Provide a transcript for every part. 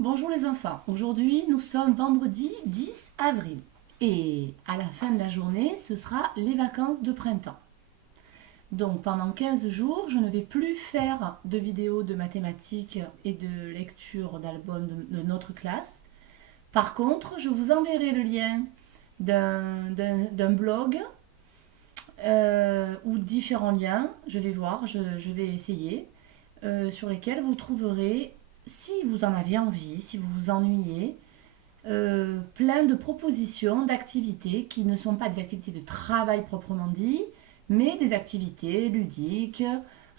Bonjour les enfants, aujourd'hui nous sommes vendredi 10 avril et à la fin de la journée ce sera les vacances de printemps. Donc pendant 15 jours je ne vais plus faire de vidéos de mathématiques et de lecture d'albums de notre classe. Par contre je vous enverrai le lien d'un blog ou différents liens, je vais voir, je vais essayer, sur lesquels vous trouverez, si vous en avez envie, si vous vous ennuyez, plein de propositions d'activités qui ne sont pas des activités de travail proprement dit, mais des activités ludiques,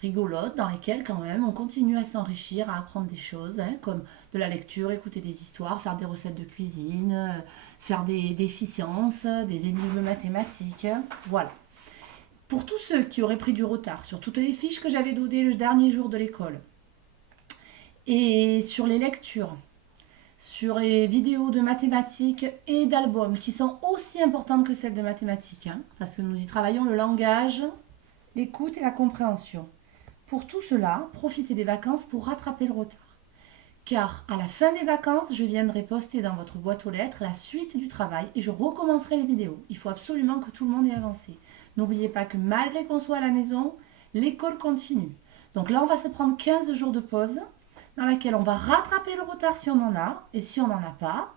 rigolotes, dans lesquelles quand même on continue à s'enrichir, à apprendre des choses, hein, comme de la lecture, écouter des histoires, faire des recettes de cuisine, faire des défis sciences, des énigmes mathématiques, voilà. Pour tous ceux qui auraient pris du retard sur toutes les fiches que j'avais données le dernier jour de l'école, et sur les lectures, sur les vidéos de mathématiques et d'albums qui sont aussi importantes que celles de mathématiques, hein, parce que nous y travaillons le langage, l'écoute et la compréhension. Pour tout cela, profitez des vacances pour rattraper le retard. Car à la fin des vacances, je viendrai poster dans votre boîte aux lettres la suite du travail et je recommencerai les vidéos. Il faut absolument que tout le monde ait avancé. N'oubliez pas que malgré qu'on soit à la maison, l'école continue. Donc là, on va se prendre 15 jours de pause dans laquelle on va rattraper le retard si on en a, et si on n'en a pas,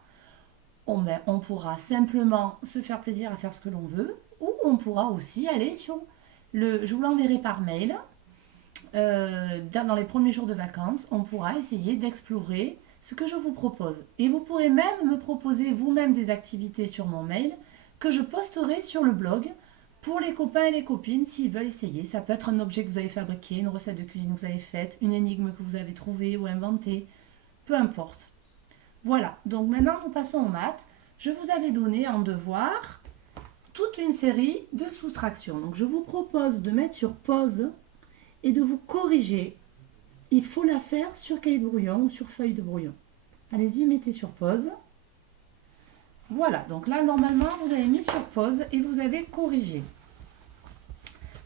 on pourra simplement se faire plaisir à faire ce que l'on veut, ou on pourra aussi aller sur je vous l'enverrai par mail, dans les premiers jours de vacances, on pourra essayer d'explorer ce que je vous propose. Et vous pourrez même me proposer vous-même des activités sur mon mail que je posterai sur le blog pour les copains et les copines s'ils veulent essayer. Ça peut être un objet que vous avez fabriqué, une recette de cuisine que vous avez faite, une énigme que vous avez trouvée ou inventée, peu importe. Voilà, donc maintenant nous passons aux maths. Je vous avais donné en devoir toute une série de soustractions. Donc je vous propose de mettre sur pause et de vous corriger. Il faut la faire sur cahier de brouillon ou sur feuille de brouillon. Allez-y, mettez sur pause. Voilà, donc là normalement vous avez mis sur pause et vous avez corrigé.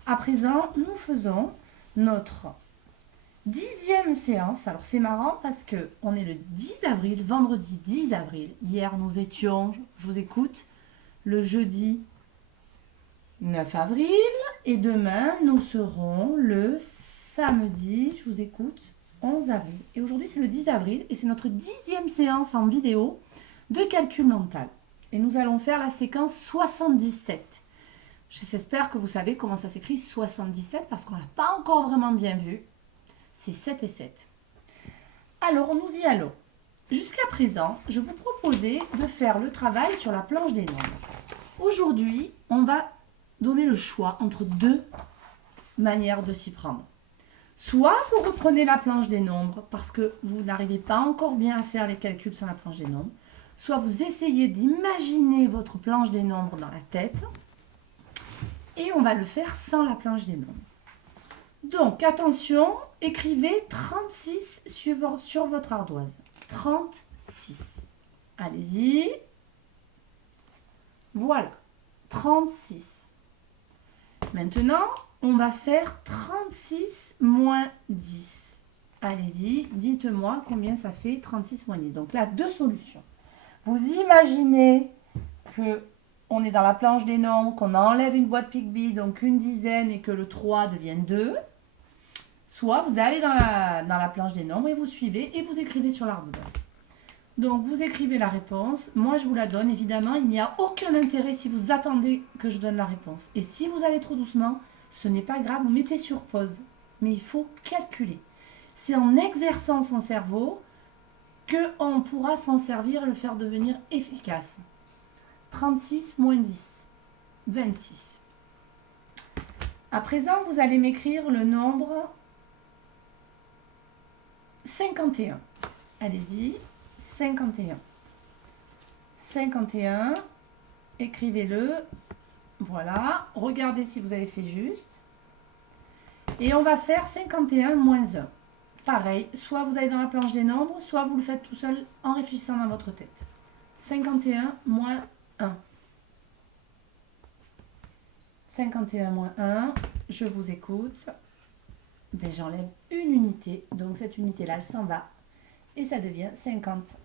À présent, nous faisons notre 10e séance. Alors c'est marrant parce que on est le 10 avril, vendredi 10 avril. Hier nous étions, je vous écoute, le jeudi 9 avril et demain nous serons le samedi, je vous écoute, 11 avril. Et aujourd'hui c'est le 10 avril et c'est notre 10e séance en vidéo de calcul mental. Et nous allons faire la séquence 77. J'espère que vous savez comment ça s'écrit 77 parce qu'on ne l'a pas encore vraiment bien vu. C'est 7 et 7. Alors nous y allons. Jusqu'à présent, je vous proposais de faire le travail sur la planche des nombres. Aujourd'hui, on va donner le choix entre deux manières de s'y prendre. Soit vous reprenez la planche des nombres parce que vous n'arrivez pas encore bien à faire les calculs sur la planche des nombres, soit vous essayez d'imaginer votre planche des nombres dans la tête et on va le faire sans la planche des nombres. Donc attention, écrivez 36 sur votre ardoise. 36. Allez-y. Voilà, 36. Maintenant, on va faire 36 moins 10. Allez-y, dites-moi combien ça fait 36 moins 10. Donc là, deux solutions. Vous imaginez que on est dans la planche des nombres, qu'on enlève une boîte Picbee, donc une dizaine, et que le 3 devienne 2. Soit vous allez dans la planche des nombres et vous suivez et vous écrivez sur l'ardoise. Donc vous écrivez la réponse, moi je vous la donne, évidemment il n'y a aucun intérêt si vous attendez que je donne la réponse. Et si vous allez trop doucement, ce n'est pas grave, vous mettez sur pause. Mais il faut calculer. C'est en exerçant son cerveau qu'on pourra s'en servir et le faire devenir efficace. 36 moins 10, 26. À présent, vous allez m'écrire le nombre 51. Allez-y, 51. 51, écrivez-le. Voilà, regardez si vous avez fait juste. Et on va faire 51 moins 1. Pareil, soit vous allez dans la planche des nombres, soit vous le faites tout seul en réfléchissant dans votre tête. 51 moins 1. 51 moins 1, je vous écoute. Ben, j'enlève une unité, donc cette unité-là, elle s'en va. et ça devient 50.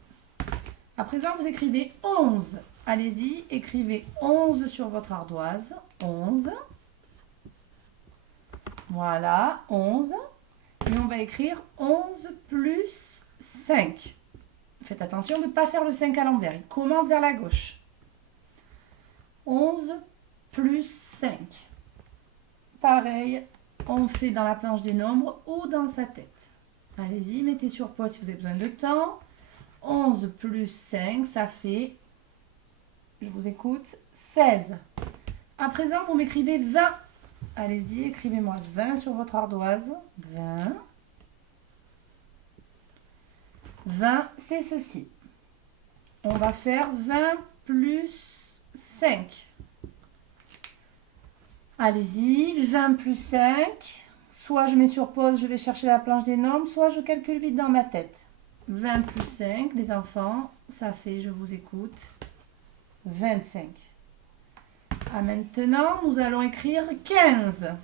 À présent, vous écrivez 11. Allez-y, écrivez 11 sur votre ardoise. 11. Voilà, 11. Et on va écrire 11 plus 5. Faites attention de ne pas faire le 5 à l'envers. Il commence vers la gauche. 11 plus 5. Pareil, on fait dans la planche des nombres ou dans sa tête. Allez-y, mettez sur pause si vous avez besoin de temps. 11 plus 5, ça fait, je vous écoute, 16. À présent, vous m'écrivez 20. Allez-y, écrivez-moi 20 sur votre ardoise. 20. 20, c'est ceci. On va faire 20 plus 5. Allez-y, 20 plus 5. Soit je mets sur pause, je vais chercher la planche des nombres, soit je calcule vite dans ma tête. 20 plus 5, les enfants, ça fait, je vous écoute, 25. Ah, maintenant, nous allons écrire 15.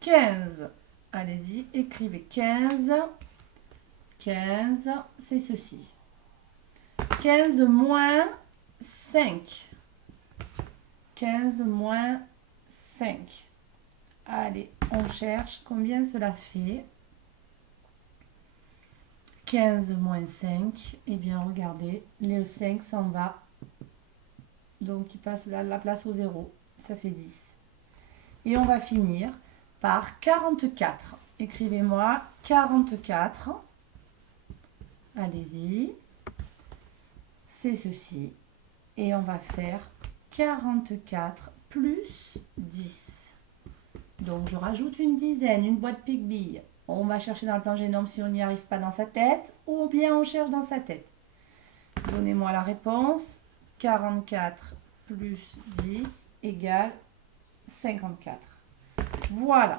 15. Allez-y, écrivez 15. 15, c'est ceci. 15 moins 5. 15 moins 5. Allez, on cherche combien cela fait. 15 moins 5. Eh bien, regardez, le 5 s'en va. Donc, il passe la place au 0. Ça fait 10. Et on va finir par 44. Écrivez-moi 44. Allez-y. C'est ceci. Et on va faire 44 plus 10. Donc, je rajoute une dizaine, une boîte pique-bille. On va chercher dans le planche des nombres si on n'y arrive pas dans sa tête, ou bien on cherche dans sa tête. Donnez-moi la réponse. 44 plus 10 égale 54. Voilà.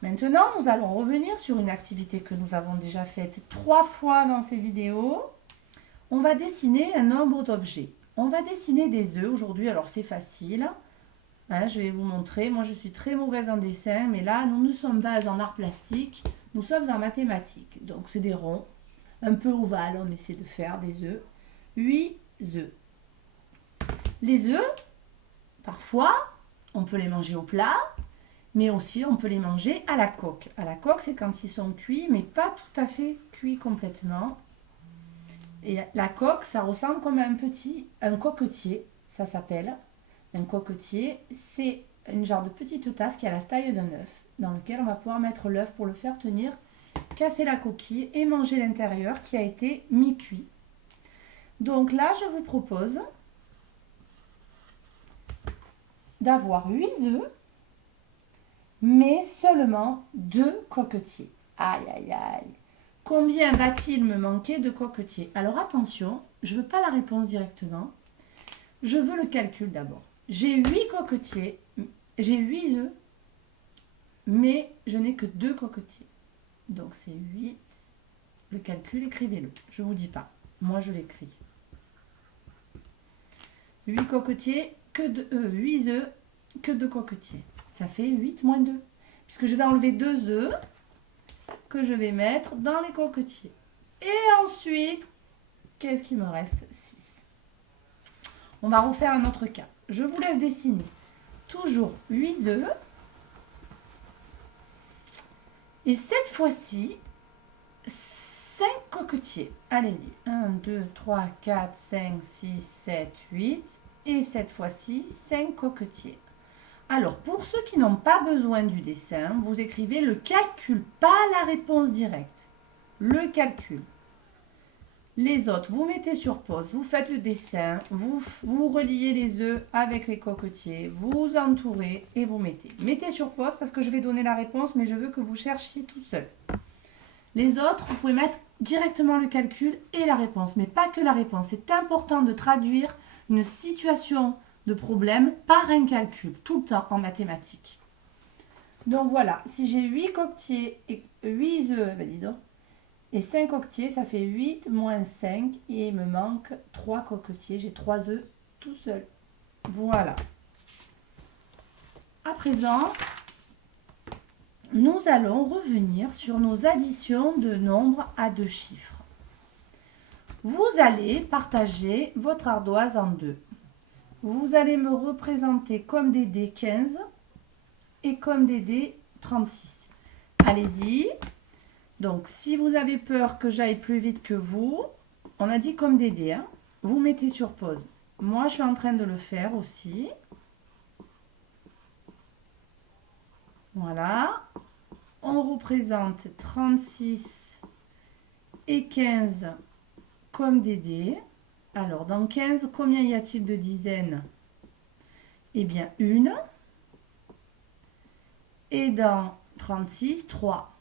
Maintenant, nous allons revenir sur une activité que nous avons déjà faite 3 fois dans ces vidéos. On va dessiner un nombre d'objets. On va dessiner des œufs aujourd'hui, alors c'est facile. Hein, je vais vous montrer. Moi, je suis très mauvaise en dessin, mais là, nous ne sommes pas en art plastique, nous sommes en mathématiques. Donc, c'est des ronds, un peu ovales, on essaie de faire des œufs. 8 œufs. Les œufs, parfois, on peut les manger au plat, mais aussi on peut les manger à la coque. À la coque, c'est quand ils sont cuits, mais pas tout à fait cuits complètement. Et la coque, ça ressemble comme un coquetier, ça s'appelle. Un coquetier, c'est une genre de petite tasse qui a la taille d'un œuf, dans lequel on va pouvoir mettre l'œuf pour le faire tenir, casser la coquille et manger l'intérieur qui a été mi-cuit. Donc là, je vous propose d'avoir 8 œufs, mais seulement 2 coquetiers. Aïe, aïe, aïe. Combien va-t-il me manquer de coquetiers? Alors attention, je ne veux pas la réponse directement. Je veux le calcul d'abord. J'ai 8 coquetiers, j'ai 8 œufs, mais je n'ai que 2 coquetiers. Donc c'est 8. Le calcul, écrivez-le. Je ne vous dis pas. Moi, je l'écris. 8 coquetiers, 8 œufs, que 2 coquetiers. Ça fait 8 moins 2. Puisque je vais enlever 2 œufs que je vais mettre dans les coquetiers. Et ensuite, qu'est-ce qui me reste? 6. On va refaire un autre cas. Je vous laisse dessiner toujours 8 œufs. Et cette fois-ci, 5 coquetiers. Allez-y. 1, 2, 3, 4, 5, 6, 7, 8. Et cette fois-ci, 5 coquetiers. Alors, pour ceux qui n'ont pas besoin du dessin, vous écrivez le calcul, pas la réponse directe. Le calcul. Les autres, vous mettez sur pause, vous faites le dessin, vous reliez les œufs avec les coquetiers, vous entourez et vous mettez. Mettez sur pause parce que je vais donner la réponse, mais je veux que vous cherchiez tout seul. Les autres, vous pouvez mettre directement le calcul et la réponse, mais pas que la réponse. C'est important de traduire une situation de problème par un calcul, tout le temps en mathématiques. Donc voilà, si j'ai 8 coquetiers et 8 œufs, ben dis donc, et 5 coquetiers, ça fait 8 moins 5 et il me manque 3 coquetiers. J'ai 3 œufs tout seul. Voilà. À présent, nous allons revenir sur nos additions de nombres à 2 chiffres. Vous allez partager votre ardoise en deux. Vous allez me représenter comme des dés 15 et comme des dés 36. Allez-y. Donc, si vous avez peur que j'aille plus vite que vous, on a dit comme des dés, hein, vous mettez sur pause. Moi, je suis en train de le faire aussi. Voilà. On représente 36 et 15 comme des dés. Alors, dans 15, combien y a-t-il de dizaines? Eh bien, une. Et dans 36, 3.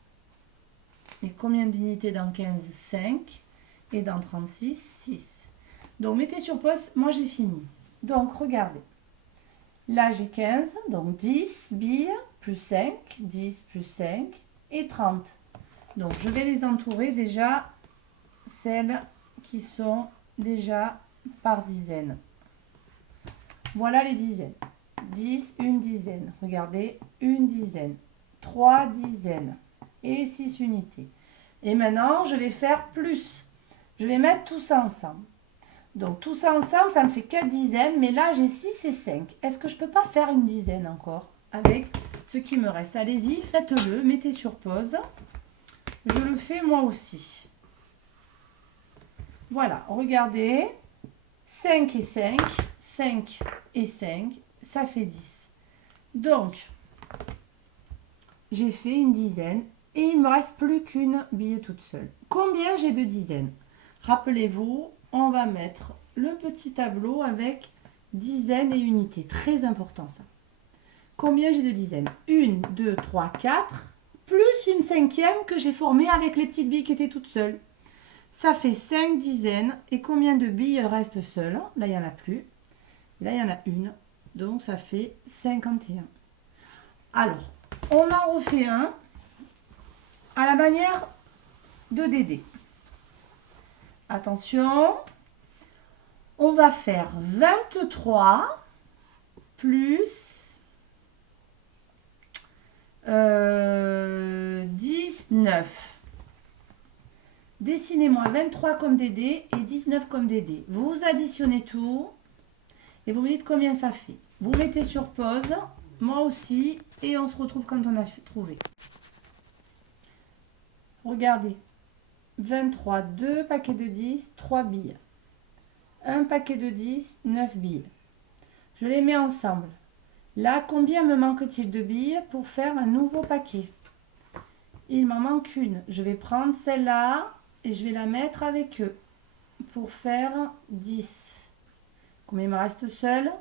Et combien d'unités dans 15? 5. Et dans 36, 6. Donc, mettez sur pause. Moi, j'ai fini. Donc, regardez. Là, j'ai 15. Donc, 10 billes plus 5. 10 plus 5. Et 30. Donc, je vais les entourer déjà, celles qui sont déjà par dizaines. Voilà les dizaines. 10, une dizaine. Regardez, une dizaine. 3 dizaines. Et 6 unités. Et maintenant, je vais faire plus. Je vais mettre tout ça ensemble. Donc, tout ça ensemble, ça me fait 4 dizaines. Mais là, j'ai 6 et 5. Est-ce que je ne peux pas faire une dizaine encore avec ce qui me reste? Allez-y, faites-le. Mettez sur pause. Je le fais moi aussi. Voilà, regardez. 5 et 5. 5 et 5. Ça fait 10. Donc, j'ai fait une dizaine. Et il ne me reste plus qu'une bille toute seule. Combien j'ai de dizaines? Rappelez-vous, on va mettre le petit tableau avec dizaines et unités. Très important ça. Combien j'ai de dizaines? 1, 2, 3, 4. Plus une cinquième que j'ai formée avec les petites billes qui étaient toutes seules. Ça fait 5 dizaines. Et combien de billes restent seules? Là, il n'y en a plus. Là, il y en a une. Donc, ça fait 51. Alors, on en refait un à la manière de Dédé. Attention, on va faire 23 plus 19. Dessinez-moi 23 comme Dédé et 19 comme Dédé. Vous additionnez tout et vous me dites combien ça fait. Vous mettez sur pause, moi aussi, et on se retrouve quand on a trouvé. Regardez, 23, 2 paquets de 10, 3 billes. Un paquet de 10, 9 billes. Je les mets ensemble. Là, combien me manque-t-il de billes pour faire un nouveau paquet? Il m'en manque une. Je vais prendre celle-là et je vais la mettre avec eux pour faire 10. Combien il me reste seul?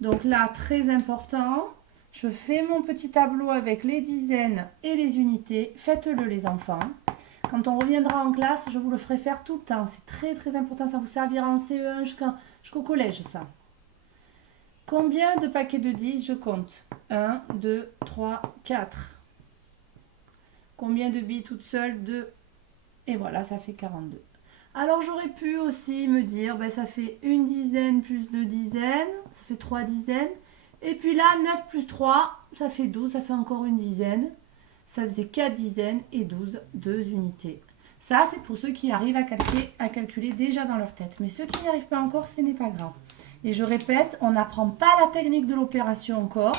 Donc là, très important, je fais mon petit tableau avec les dizaines et les unités. Faites-le les enfants. Quand on reviendra en classe, je vous le ferai faire tout le temps. C'est très très important, ça vous servira en CE1 jusqu'au collège ça. Combien de paquets de 10 je compte? 1, 2, 3, 4. Combien de billes toutes seules? 2. Et voilà, ça fait 42. Alors j'aurais pu aussi me dire, ben, ça fait une dizaine plus 2 dizaines, ça fait 3 dizaines. Et puis là, 9 plus 3, ça fait 12, ça fait encore une dizaine. Ça faisait 4 dizaines et 12, 2 unités. Ça, c'est pour ceux qui arrivent à calculer déjà dans leur tête. Mais ceux qui n'y arrivent pas encore, ce n'est pas grave. Et je répète, on n'apprend pas la technique de l'opération encore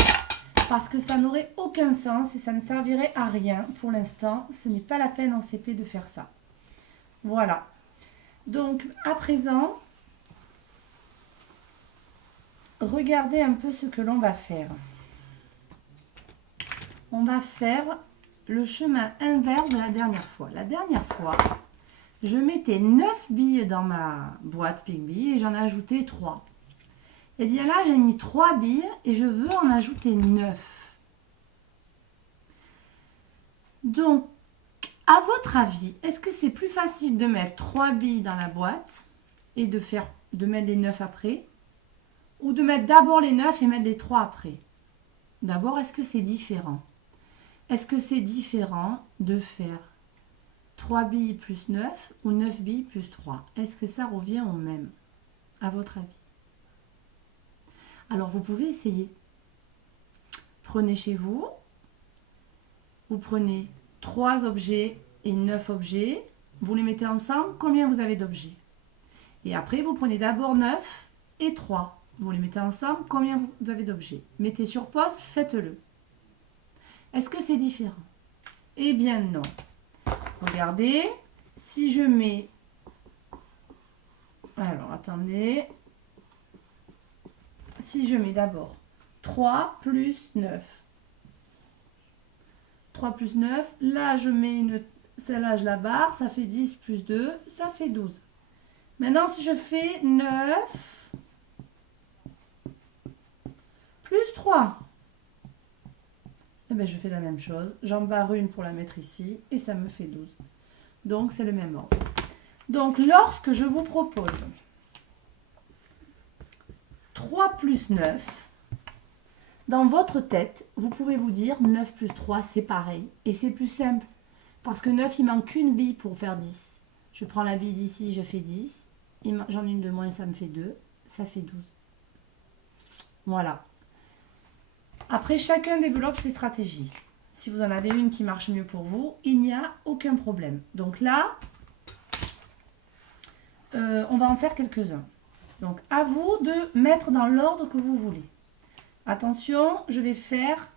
parce que ça n'aurait aucun sens et ça ne servirait à rien pour l'instant. Ce n'est pas la peine en CP de faire ça. Voilà. Donc, à présent, regardez un peu ce que l'on va faire. On va faire le chemin inverse de la dernière fois. La dernière fois, je mettais 9 billes dans ma boîte Pigby et j'en ai ajouté 3. Et bien là, j'ai mis 3 billes et je veux en ajouter 9. Donc, à votre avis, est-ce que c'est plus facile de mettre 3 billes dans la boîte et de mettre les 9 après? Ou de mettre d'abord les 9 et mettre les 3 après? D'abord, est-ce que c'est différent? Est-ce que c'est différent de faire 3 billes plus 9 ou 9 billes plus 3? Est-ce que ça revient au même, à votre avis? Alors, vous pouvez essayer. Prenez chez vous. Vous prenez 3 objets et 9 objets. Vous les mettez ensemble. Combien vous avez d'objets? Et après, vous prenez d'abord 9 et 3. Vous les mettez ensemble. Combien vous avez d'objets? Mettez sur pause, faites-le. Est-ce que c'est différent? Eh bien non. Regardez, si je mets... Alors, attendez. Si je mets d'abord 3 plus 9. 3 plus 9. Là, je mets celle-là, je la barre. Ça fait 10 plus 2. Ça fait 12. Maintenant, si je fais 9 plus 3. Eh bien, je fais la même chose. J'en barre une pour la mettre ici. Et ça me fait 12. Donc, c'est le même ordre. Donc, lorsque je vous propose 3 plus 9, dans votre tête, vous pouvez vous dire 9 plus 3, c'est pareil. Et c'est plus simple. Parce que 9, il manque une bille pour faire 10. Je prends la bille d'ici, je fais 10. J'en ai une de moins, ça me fait 2. Ça fait 12. Voilà. Après, chacun développe ses stratégies. Si vous en avez une qui marche mieux pour vous, il n'y a aucun problème. Donc là, on va en faire quelques-uns. Donc, à vous de mettre dans l'ordre que vous voulez. Attention, je vais faire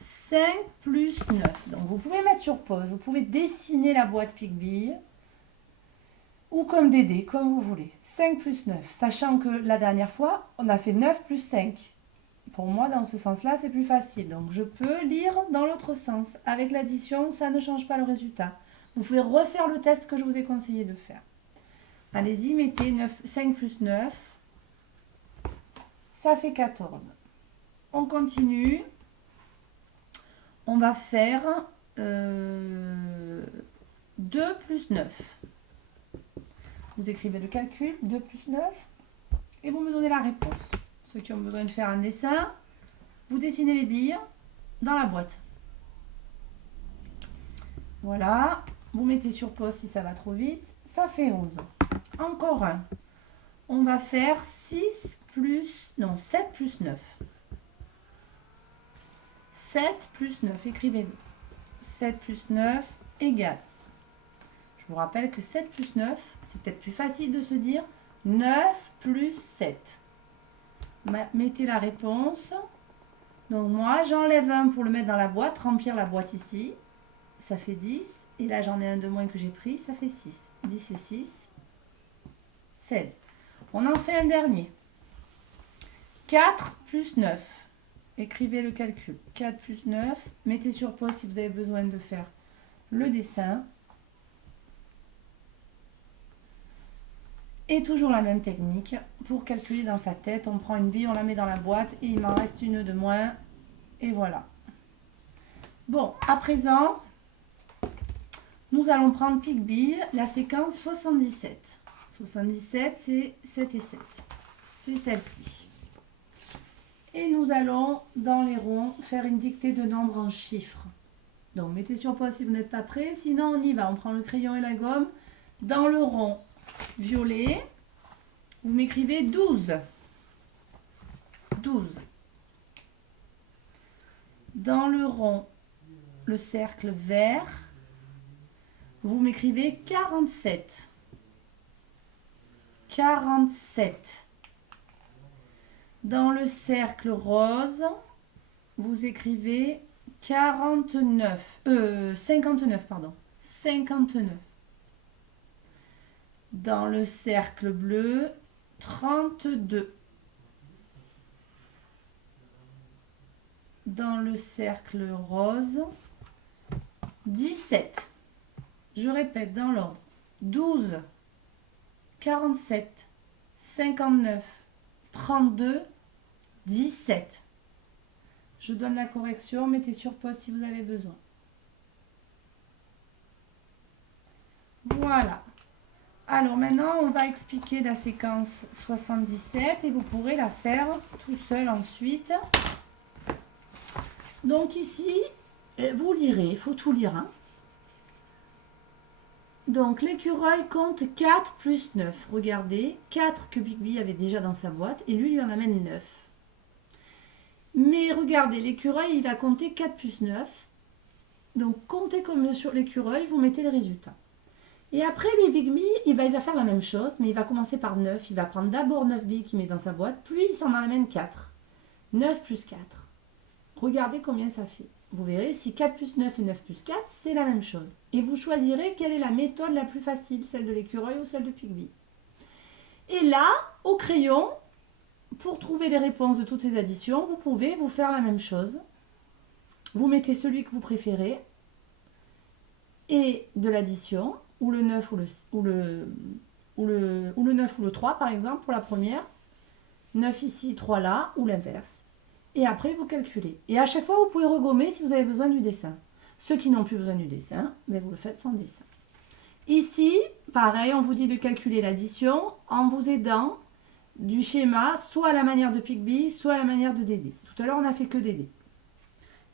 5 plus 9. Donc, vous pouvez mettre sur pause. Vous pouvez dessiner la boîte Pic-Bille ou comme des dés, comme vous voulez. 5 plus 9. Sachant que la dernière fois, on a fait 9 plus 5. Pour moi, dans ce sens-là, c'est plus facile. Donc, je peux lire dans l'autre sens. Avec l'addition, ça ne change pas le résultat. Vous pouvez refaire le test que je vous ai conseillé de faire. Allez-y, mettez 5 plus 9. Ça fait 14. On continue. On va faire 2 plus 9. Vous écrivez le calcul, 2 plus 9. Et vous me donnez la réponse. Ceux qui ont besoin de faire un dessin, vous dessinez les billes dans la boîte. Voilà. Vous mettez sur pause si ça va trop vite. Ça fait 11. Encore un. On va faire 7 plus 9. 7 plus 9, écrivez-le. 7 plus 9 égale. Je vous rappelle que 7 plus 9, c'est peut-être plus facile de se dire 9 plus 7. Mettez la réponse. Donc moi, j'enlève un pour le mettre dans la boîte, remplir la boîte ici. Ça fait 10. Et là, j'en ai un de moins que j'ai pris, ça fait 6. 10 et 6, 16. On en fait un dernier. 4 plus 9. Écrivez le calcul. 4 plus 9. Mettez sur pause si vous avez besoin de faire le dessin. Et toujours la même technique. Pour calculer dans sa tête, on prend une bille, on la met dans la boîte et il m'en reste une de moins. Et voilà. Bon, à présent, nous allons prendre Pic-Bille, la séquence 77. 77, c'est 7 et 7. C'est celle-ci. Et nous allons, dans les ronds, faire une dictée de nombres en chiffres. Donc, mettez sur pause si vous n'êtes pas prêts. Sinon, on y va. On prend le crayon et la gomme. Dans le rond violet, vous m'écrivez 12. 12. Dans le rond, le cercle vert, vous m'écrivez 47. 47. Dans le cercle rose, vous écrivez 59, pardon. 59. Dans le cercle bleu, 32. Dans le cercle rose, 17. Je répète dans l'ordre. 12, 47, 59, 32, 17. Je donne la correction, mettez sur pause si vous avez besoin. Voilà. Alors maintenant, on va expliquer la séquence 77 et vous pourrez la faire tout seul ensuite. Donc ici, vous lirez, il faut tout lire. Hein. Donc l'écureuil compte 4 plus 9. Regardez, 4 que Pic-Bille avait déjà dans sa boîte et lui en amène 9. Mais regardez, l'écureuil, il va compter 4 plus 9. Donc comptez comme sur l'écureuil, vous mettez le résultat. Et après, lui, Pygmy, il va faire la même chose, mais il va commencer par 9. Il va prendre d'abord 9 billes qu'il met dans sa boîte, puis il s'en amène 4. 9 plus 4. Regardez combien ça fait. Vous verrez, si 4 plus 9 et 9 plus 4, c'est la même chose. Et vous choisirez quelle est la méthode la plus facile, celle de l'écureuil ou celle de Pygmy. Et là, au crayon, pour trouver les réponses de toutes ces additions, vous pouvez vous faire la même chose. Vous mettez celui que vous préférez et de l'addition, ou le 9 ou le 9 ou le 3 par exemple pour la première. 9 ici, 3 là, ou l'inverse. Et après, vous calculez. Et à chaque fois, vous pouvez regommer si vous avez besoin du dessin. Ceux qui n'ont plus besoin du dessin, mais vous le faites sans dessin. Ici, pareil, on vous dit de calculer l'addition en vous aidant du schéma, soit à la manière de Pygmy, soit à la manière de Dédé. Tout à l'heure, on n'a fait que Dédé.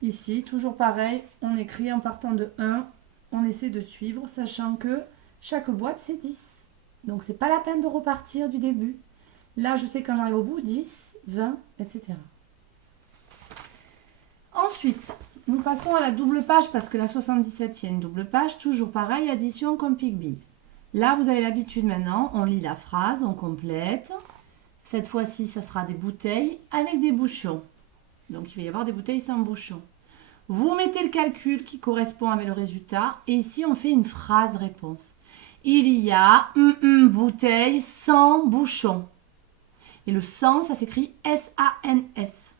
Ici, toujours pareil, on écrit en partant de 1, on essaie de suivre, sachant que chaque boîte, c'est 10. Donc, c'est pas la peine de repartir du début. Là, je sais quand j'arrive au bout, 10, 20, etc. Ensuite, nous passons à la double page, parce que la 77, il y a une double page. Toujours pareil, addition comme Pygmy. Là, vous avez l'habitude maintenant, on lit la phrase, on complète. Cette fois-ci, ça sera des bouteilles avec des bouchons. Donc, il va y avoir des bouteilles sans bouchons. Vous mettez le calcul qui correspond avec le résultat. Et ici, on fait une phrase réponse. Il y a bouteille sans bouchon. Et le sans, ça s'écrit S-A-N-S.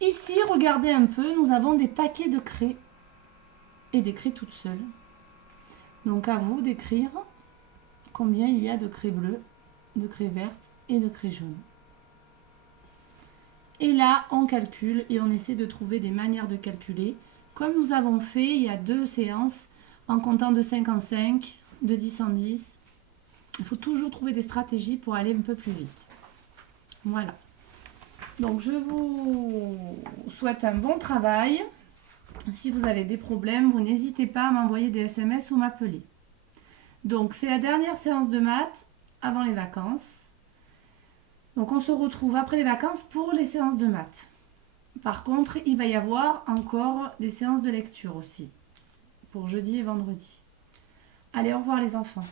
Ici, regardez un peu, nous avons des paquets de craies. Et des craies toutes seules. Donc, à vous d'écrire combien il y a de craies bleues, de craies vertes et de craies jaunes. Et là, on calcule et on essaie de trouver des manières de calculer. Comme nous avons fait il y a 2 séances, en comptant de 5 en 5, de 10 en 10. Il faut toujours trouver des stratégies pour aller un peu plus vite. Voilà. Donc, je vous souhaite un bon travail. Si vous avez des problèmes, vous n'hésitez pas à m'envoyer des SMS ou m'appeler. Donc, c'est la dernière séance de maths avant les vacances. Donc, on se retrouve après les vacances pour les séances de maths. Par contre, il va y avoir encore des séances de lecture aussi, pour jeudi et vendredi. Allez, au revoir les enfants.